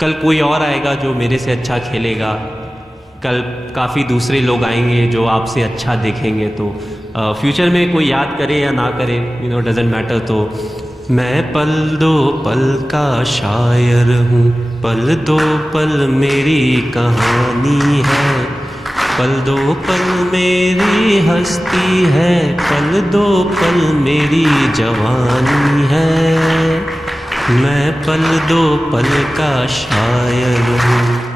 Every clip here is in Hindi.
कल कोई और आएगा जो मेरे से अच्छा खेलेगा, कल काफ़ी दूसरे लोग आएंगे जो आपसे अच्छा देखेंगे। तो फ्यूचर में कोई याद करे या ना करे, डजेंट मैटर। तो मैं पल दो पल का शायर हूँ, पल दो पल मेरी कहानी है, पल दो पल मेरी हस्ती है, पल दो पल मेरी जवानी है, मैं पल दो पल का शायर हूँ।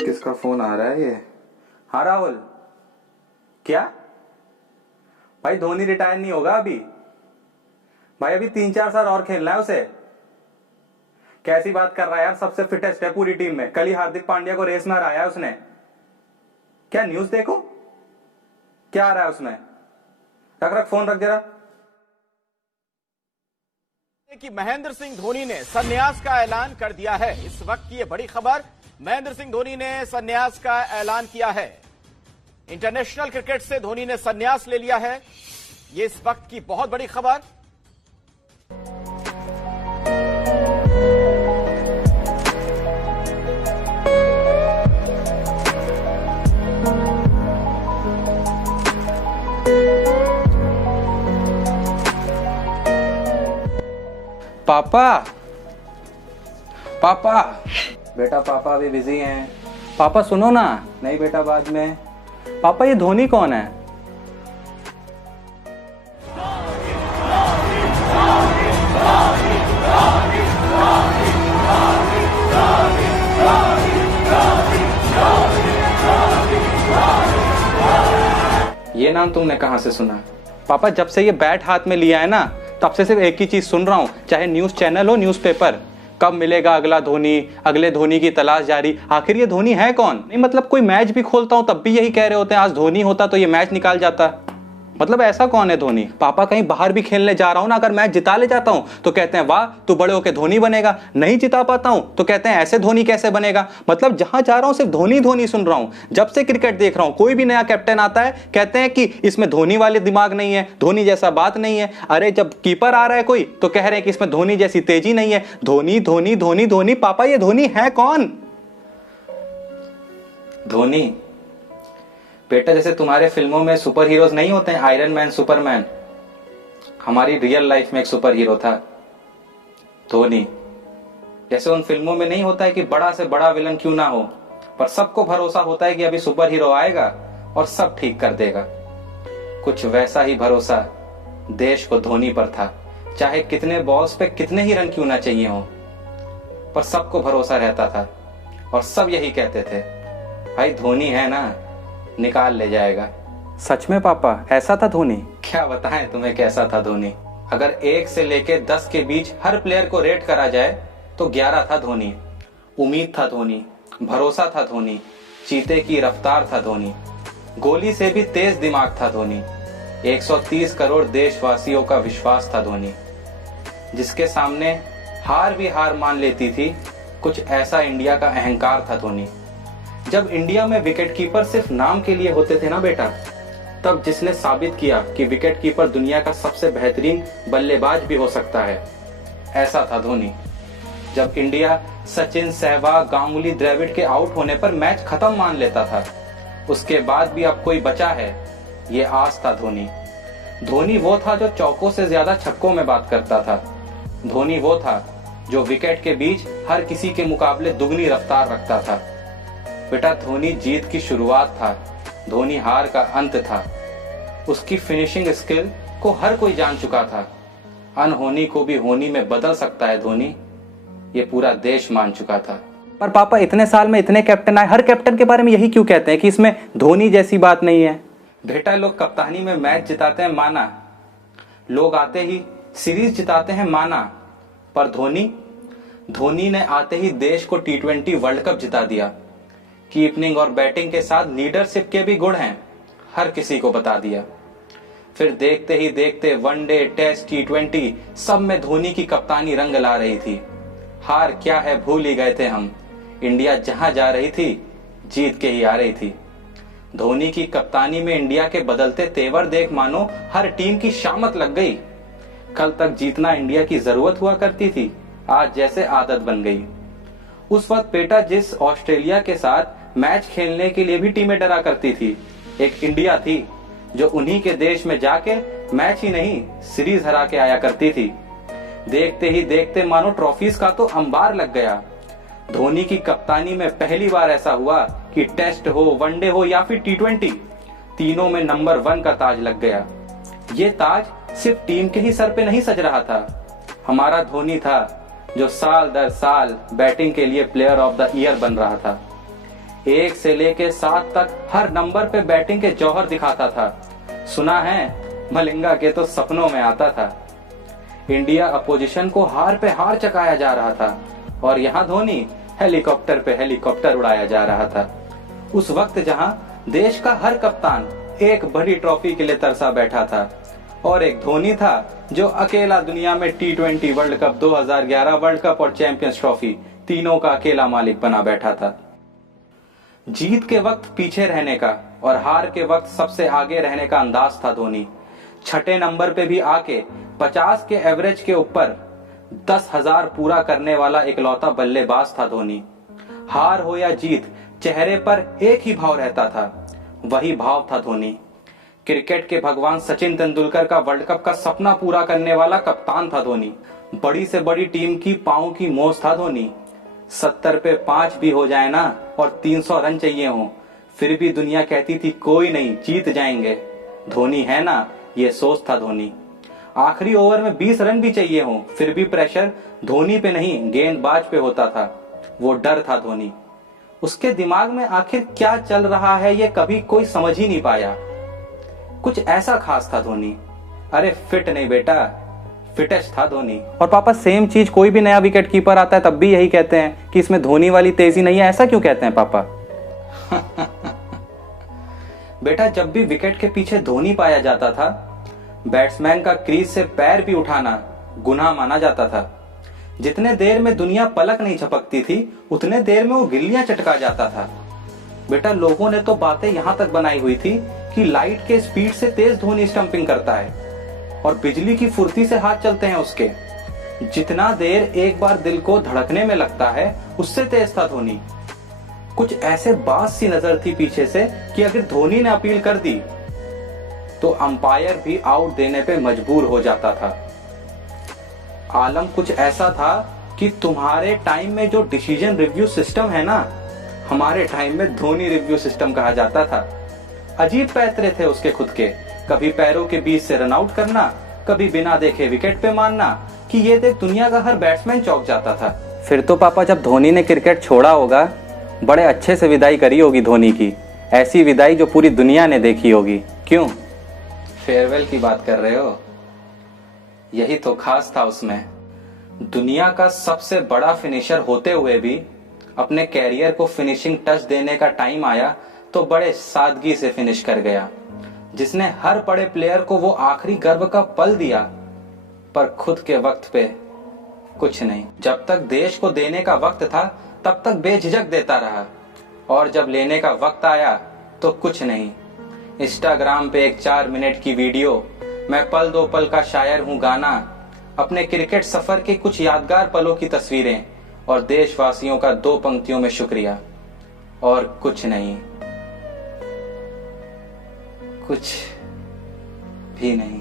किसका फोन आ रहा है ये? हाँ राहुल, क्या भाई? धोनी रिटायर नहीं होगा अभी भाई, अभी 3-4 साल और खेलना है उसे। कैसी बात कर रहा है यार, सबसे फिटेस्ट है पूरी टीम में। कल ही हार्दिक पांड्या को रेस में हराया उसने। क्या न्यूज देखो, क्या आ रहा है उसमें? रख रख फोन, रख जरा। कि महेंद्र सिंह धोनी ने संन्यास का ऐलान कर दिया है। इस वक्त की ये बड़ी खबर, महेंद्र सिंह धोनी ने संन्यास का ऐलान किया है। इंटरनेशनल क्रिकेट से धोनी ने संन्यास ले लिया है। ये इस वक्त की बहुत बड़ी खबर। पापा, पापा, बेटा पापा अभी बिजी हैं। पापा सुनो ना। नहीं बेटा, बाद में। पापा ये धोनी कौन है? ये नाम तुमने कहां से सुना? पापा जब से ये बैट हाथ में लिया है ना, तब से सिर्फ एक ही चीज सुन रहा हूं, चाहे न्यूज चैनल हो, न्यूज़पेपर, कब मिलेगा अगला धोनी, अगले धोनी की तलाश जारी। आखिर ये धोनी है कौन? नहीं मतलब कोई मैच भी खोलता हूं तब भी यही कह रहे होते हैं, आज धोनी होता तो ये मैच निकाल जाता। मतलब ऐसा कौन है धोनी? पापा कहीं बाहर भी खेलने जा रहा हूं ना, अगर मैच जिता ले जाता हूं तो कहते हैं वाह तू बड़े होके धोनी बनेगा। नहीं जिता पाता हूं तो कहते हैं ऐसे धोनी कैसे बनेगा। मतलब जहां जा रहा हूं सिर्फ धोनी धोनी सुन रहा हूं। जब से क्रिकेट देख रहा हूं, कोई भी नया कैप्टन आता है कहते हैं कि इसमें धोनी वाले दिमाग नहीं है, धोनी जैसा बात नहीं है। अरे जब कीपर आ रहा है कोई तो कह रहे हैं कि इसमें धोनी जैसी तेजी नहीं है। धोनी धोनी धोनी धोनी। पापा ये धोनी है कौन? धोनी बेटा जैसे तुम्हारे फिल्मों में सुपर हीरोज नहीं होते हैं, आयरन मैन, सुपरमैन, हमारी रियल लाइफ में एक सुपर हीरो था धोनी। जैसे उन फिल्मों में नहीं होता है कि बड़ा से बड़ा विलन क्यों ना हो, पर सबको भरोसा होता है कि अभी सुपर हीरो आएगा और सब ठीक कर देगा। कुछ वैसा ही भरोसा देश को धोनी पर था। चाहे कितने बॉल्स पे कितने ही रन क्यों ना चाहिए हो, पर सबको भरोसा रहता था और सब यही कहते थे भाई धोनी है ना, निकाल ले जाएगा। सच में पापा ऐसा था धोनी? क्या बताएं तुम्हें कैसा था धोनी। अगर 1 से लेके 10 के बीच हर प्लेयर को रेट करा जाए तो 11 था धोनी। उम्मीद था धोनी, भरोसा था धोनी, चीते की रफ्तार था धोनी, गोली से भी तेज दिमाग था धोनी, 130 करोड़ देशवासियों का विश्वास था धोनी, जिसके सामने हार भी हार मान लेती थी। कुछ ऐसा इंडिया का अहंकार था धोनी। जब इंडिया में विकेट कीपर सिर्फ नाम के लिए होते थे ना बेटा, तब जिसने साबित किया कि विकेट कीपर दुनिया का सबसे बेहतरीन बल्लेबाज भी हो सकता है, ऐसा था धोनी। जब इंडिया सचिन, सहवाग, गांगुली, द्रविड़ के आउट होने पर मैच खत्म मान लेता था, उसके बाद भी अब कोई बचा है, ये आस था धोनी। धोनी वो था जो चौकों से ज्यादा छक्कों में बात करता था। धोनी वो था जो विकेट के बीच हर किसी के मुकाबले दुगनी रफ्तार रखता था। बेटा धोनी जीत की शुरुआत था, धोनी हार का अंत था। उसकी फिनिशिंग स्किल को हर कोई जान चुका था। अनहोनी को भी होनी में बदल सकता है धोनी, ये पूरा देश मान चुका था। पर पापा इतने साल में इतने कैप्टन आए, हर कैप्टन के बारे में यही क्यों कहते हैं कि इसमें धोनी जैसी बात नहीं है? बेटा लोग कप्तानी में मैच जिताते हैं माना, लोग आते ही सीरीज जिताते हैं माना, पर धोनी ने आते ही देश को T20 वर्ल्ड कप जिता दिया। कीपिंग और बैटिंग के साथ लीडरशिप के भी गुण हैं, हर किसी को बता दिया। फिर देखते ही देखते वनडे, टेस्ट, T20 सब में धोनी की कप्तानी रंग ला रही थी। हार क्या है भूल ही गए थे हम, इंडिया जहां जा रही थी जीत के ही आ रही थी। धोनी की कप्तानी में इंडिया के बदलते तेवर देख मानो हर टीम की शामत लग गई। कल तक जीतना इंडिया की जरूरत हुआ करती थी, आज जैसे आदत बन गई। उस वक्त बेटा जिस ऑस्ट्रेलिया के साथ मैच खेलने के लिए भी टीमें डरा करती थी, एक इंडिया थी जो उन्हीं के देश में जाके मैच ही नहीं सीरीज हरा के आया करती थी। देखते ही देखते मानो ट्रॉफीज का तो अंबार लग गया। धोनी की कप्तानी में पहली बार ऐसा हुआ कि टेस्ट हो, वनडे हो या फिर T20, तीनों में नंबर 1 का ताज लग गया। ये ताज सिर्फ टीम के ही सर पे नहीं सज रहा था, हमारा धोनी था जो साल दर साल बैटिंग के लिए प्लेयर ऑफ द ईयर बन रहा था। 1 से लेके 7 तक हर नंबर पे बैटिंग के जौहर दिखाता था। सुना है मलिंगा के तो सपनों में आता था। इंडिया अपोजिशन को हार पे हार चकाया जा रहा था और यहाँ धोनी हेलीकॉप्टर पे हेलीकॉप्टर उड़ाया जा रहा था। उस वक्त जहां देश का हर कप्तान एक बड़ी ट्रॉफी के लिए तरसा बैठा था और एक धोनी था जो अकेला दुनिया में T20 world cup, 2011 world cup और चैंपियंस ट्रॉफी तीनों का अकेला मालिक बना बैठा था। जीत के वक्त पीछे रहने का और हार के वक्त सबसे आगे रहने का अंदाज था धोनी। छठे नंबर पे भी आके 50 के एवरेज के ऊपर 10,000 पूरा करने वाला इकलौता बल्लेबाज था धोनी। हार हो या जीत, चेहरे पर एक ही भाव रहता था, वही भाव था धोनी। क्रिकेट के भगवान सचिन तेंदुलकर का वर्ल्ड कप का सपना पूरा करने वाला कप्तान था धोनी। बड़ी से बड़ी टीम की पांव की मोच था धोनी। 70 पे 5 भी हो जाए ना और 300 रन चाहिए हो, फिर भी दुनिया कहती थी कोई नहीं, जीत जाएंगे। धोनी है ना, ये सोच था धोनी। आखिरी ओवर में 20 रन भी चाहिए हो, फिर भी प्रेशर धोनी पे नहीं गेंदबाज पे होता था। वो डर था धोनी। उसके दिमाग में आखिर क्या चल रहा है ये कभी कोई समझ ही नहीं पाया। कुछ ऐसा खास था धोनी। अरे फिट नहीं बेटा, फिटेस्ट था धोनी। और पापा सेम चीज कोई भी नया विकेट कीपर आता है तब भी यही कहते हैं कि इसमें धोनी वाली तेजी नहीं है, ऐसा क्यों कहते हैं पापा? बेटा जब भी विकेट के पीछे धोनी पाया जाता था, बैट्समैन का क्रीज से पैर भी उठाना गुनाह माना जाता था। जितने देर में दुनिया पलक नहीं झपकती थी, उतने देर में वो गिल्लियां चटका जाता था। बेटा लोगों ने तो बातें यहां तक बनाई हुई थी कि लाइट के स्पीड से तेज धोनी स्टंपिंग करता है और बिजली की फुर्ती से हाथ चलते हैं उसके। जितना देर एक बार दिल को धड़कने में लगता है, उससे तेज था धोनी। कुछ ऐसे बात सी नजर थी पीछे से कि अगर धोनी ने अपील कर दी तो अंपायर भी आउट देने पे मजबूर हो जाता था। आलम कुछ ऐसा था कि तुम्हारे टाइम में जो डिसीजन रिव्यू सिस्टम है ना, हमारे टाइम में धोनी रिव्यू सिस्टम कहा जाता था। अजीब पैतरे थे उसके खुद के, कभी पैरों के बीच से रन आउट करना, कभी बिना देखे विकेट पे मारना कि ये देख दुनिया का हर बैट्समैन चौंक जाता था। फिर तो पापा जब धोनी ने क्रिकेट छोड़ा होगा, बड़े अच्छे से विदाई करी होगी धोनी की, ऐसी विदाई जो पूरी दुनिया ने देखी होगी। क्यों फेयरवेल की बात कर रहे हो? यही तो खास था उसमें। दुनिया का सबसे बड़ा फिनिशर होते हुए भी अपने कैरियर को फिनिशिंग टच देने का टाइम आया तो बड़े सादगी से फिनिश कर गया। जिसने हर बड़े प्लेयर को वो आखिरी गर्व का पल दिया, पर खुद के वक्त पे कुछ नहीं। जब तक देश को देने का वक्त था तब तक बेझिझक देता रहा, और जब लेने का वक्त आया तो कुछ नहीं। इंस्टाग्राम पे एक 4 मिनट की वीडियो, मैं पल दो पल का शायर हूं गाना, अपने क्रिकेट सफर के कुछ यादगार पलों की तस्वीरें और देशवासियों का 2 पंक्तियों में शुक्रिया, और कुछ नहीं, कुछ भी नहीं।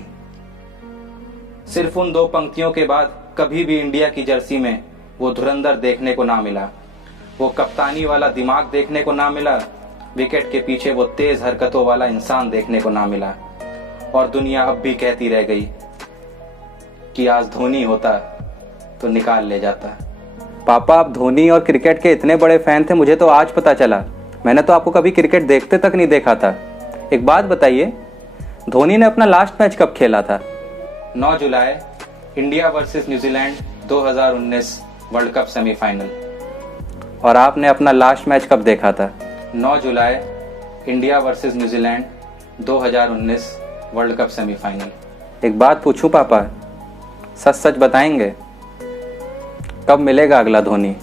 सिर्फ उन 2 पंक्तियों के बाद कभी भी इंडिया की जर्सी में वो धुरंधर देखने को ना मिला, वो कप्तानी वाला दिमाग देखने को ना मिला, विकेट के पीछे वो तेज हरकतों वाला इंसान देखने को ना मिला। और दुनिया अब भी कहती रह गई कि आज धोनी होता तो निकाल ले जाता। पापा आप धोनी और क्रिकेट के इतने बड़े फैन थे, मुझे तो आज पता चला। मैंने तो आपको कभी क्रिकेट देखते तक नहीं देखा था। एक बात बताइए, धोनी ने अपना लास्ट मैच कब खेला था? 9 जुलाई India versus New Zealand 2019 World Cup semifinal. और आपने अपना लास्ट मैच कब देखा था? 9 जुलाई India versus New Zealand 2019 World Cup semifinal. एक बात पूछूं पापा, सच सच बताएंगे, कब मिलेगा अगला धोनी?